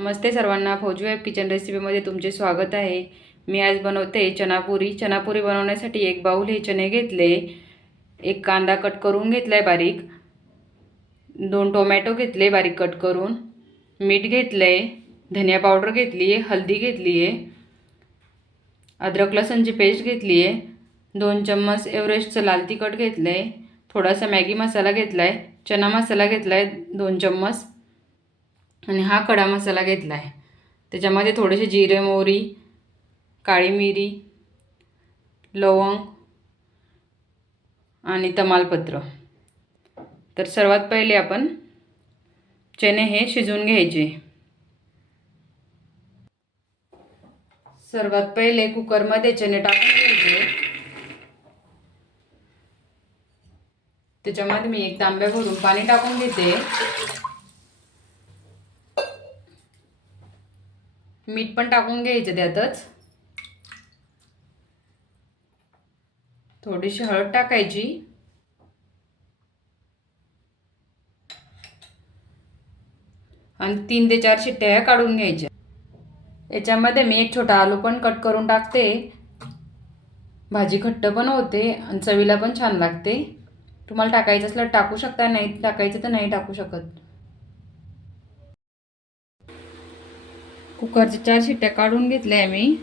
नमस्ते सर्वांना, फौजी web kitchen रेसिपीमध्ये तुमचे स्वागत आहे। मी आज बनवते चनापुरी। चनापुरी बनवण्यासाठी एक बाउल हे चणे घेतले, एक कांदा कट करून घेतलाय बारीक, 2 टोमॅटो घेतले बारीक कट करून, मीठ घेतले, धनिया पावडर घेतली आहे, हळदी घेतली आहे, अद्रक लसूणची पेस्ट घेतली आहे, 2 चम्मच एव्हरेस्टचं लाल तिखट घेतले, थोडासा मॅगी मसाला घेतलाय, चना मसाला घेतलाय 2 चम्मच आणि हा खडा मसाला घेतला आहे। त्याच्यामध्ये थोडेसे जिरे, मोहरी, काळी मिरी, लवंग आणि तमालपत्र। तर सर्वात पहिले आपण चणे हे शिजवून घ्यायचे। सर्वात पहिले कुकरमध्ये चणे टाकून घ्यायचे। त्याच्यामध्ये मी एक तांब्या भरून पाणी टाकून घेते। मीठ पण टाकून घ्यायचं त्यातच, थोडीशी हळद टाकायची आणि 3 ते 4 शिट्ट्या काढून घ्यायच्या। याच्यामध्ये मी एक छोटा आलू पण कट करून टाकते, भाजी घट्ट पण होते आणि चवीला पण छान लागते। तुम्हाला टाकायचं असलं टाकू शकता, नाही टाकायचं तर नाही टाकू शकत। कुकरच्या 4 शिट्ट्या काढून घेतल्या मी।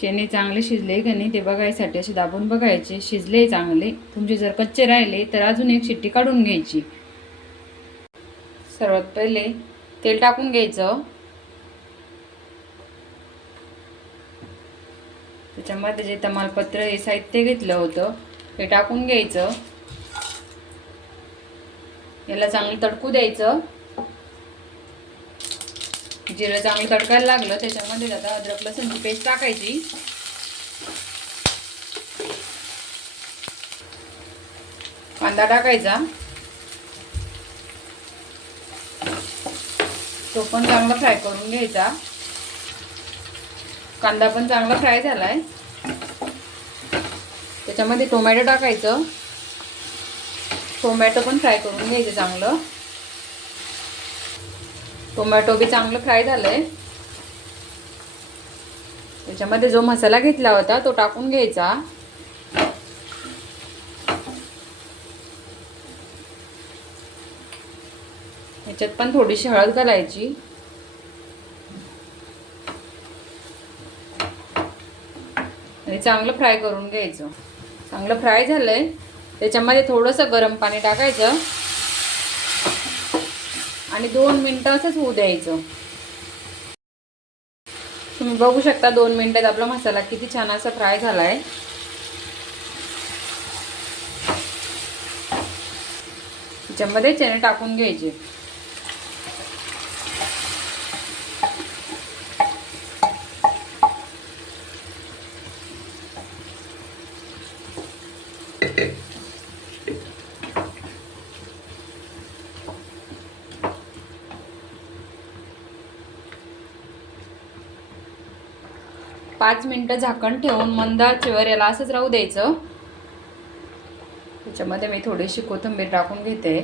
चणे चांगले शिजले की नाही ते बघायसाठी असे दाबून बघायचे, शिजले चांगले। तुमचे जर कच्चे राहिले तर अजून एक शिट्टी काढून घ्यायची। सर्वात पहिले तेल टाकून घ्यायचं, त्याच्यामध्ये जे तमालपत्र हे साहित्य घेतलं होतं ते टाकून घ्यायचं। याला चांगलं तडकू द्यायचं। जिरं चांगलं तडकायला लागलं त्याच्यामध्ये आता अद्रक लसूणची पेस्ट टाकायची, कांदा टाकायचा, तो पण चांगला फ्राय करून घ्यायचा। कांदा पण चांगला फ्राय झालाय, त्याच्यामध्ये टोमॅटो टाकायचं, टोमॅटो पण फ्राय करून घ्यायचं चांगलं। टोमॅटो बी चांगलं फ्राय झालंय, त्याच्यामध्ये जो मसाला घेतला होता तो टाकून घ्यायचा। याच्यात पण थोडीशी हळद घालायची आणि चांगलं फ्राय करून घ्यायचं। चांगलं फ्राय झालंय, त्याच्यामध्ये थोडंसं गरम पाणी टाकायचं आणि 2 मिनिटं असंच होऊ द्यायचं। तुम्ही बघू शकता 2 मिनिटात आपला मसाला किती छान असा फ्राय झालाय। त्याच्यामध्ये चणे टाकून घ्यायचे। पाच मिनिटं झाकण ठेवून मंद आचेवर याला असंच राहू द्यायचं। त्याच्यामध्ये मी थोडीशी कोथिंबीर टाकून घेते।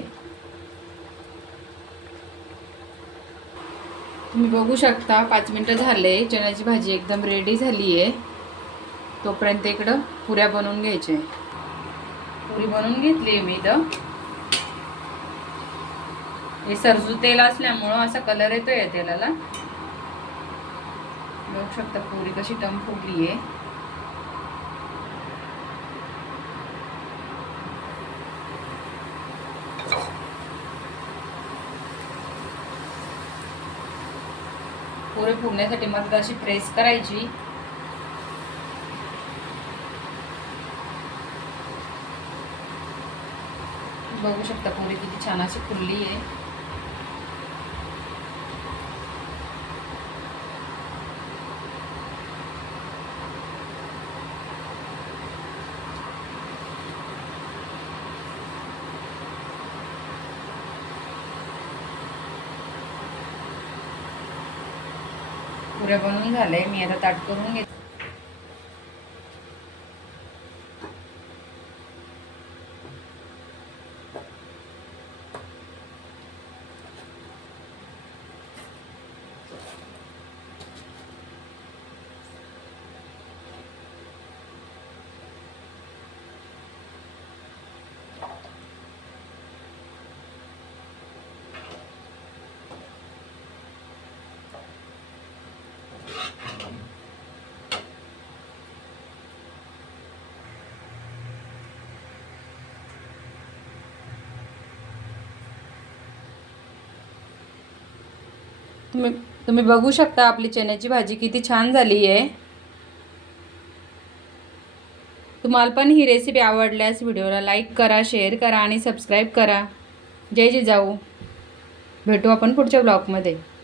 तुम्ही बघू शकता 5 मिनिटं झाले, चण्याची भाजी एकदम रेडी झाली आहे। तोपर्यंत इकडं पुऱ्या बनवून घ्यायच्या। पुरी बनवून घेतली मी इथं। हे सरसू तेल असल्यामुळं असा कलर येतोय या तेलाला। बघू शकता पुरी कशी टम फुगली आहे। पुरे फुगण्यासाठी मग अशी प्रेस करायची। बघू शकता पुरी किती छान अशी फुलली आहे। पुऱ्या बनवून झाले, मी आता ताट करून घेते। तुम्ही बघू शकता आपली चण्याची भाजी किती छान झाली आहे. तुम्हाला पण ही रेसिपी आवडल्यास व्हिडिओला लाईक करा, शेअर करा आणि सबस्क्राईब करा. जय जिजाऊ. भेटू आपण पुढच्या ब्लॉगमध्ये.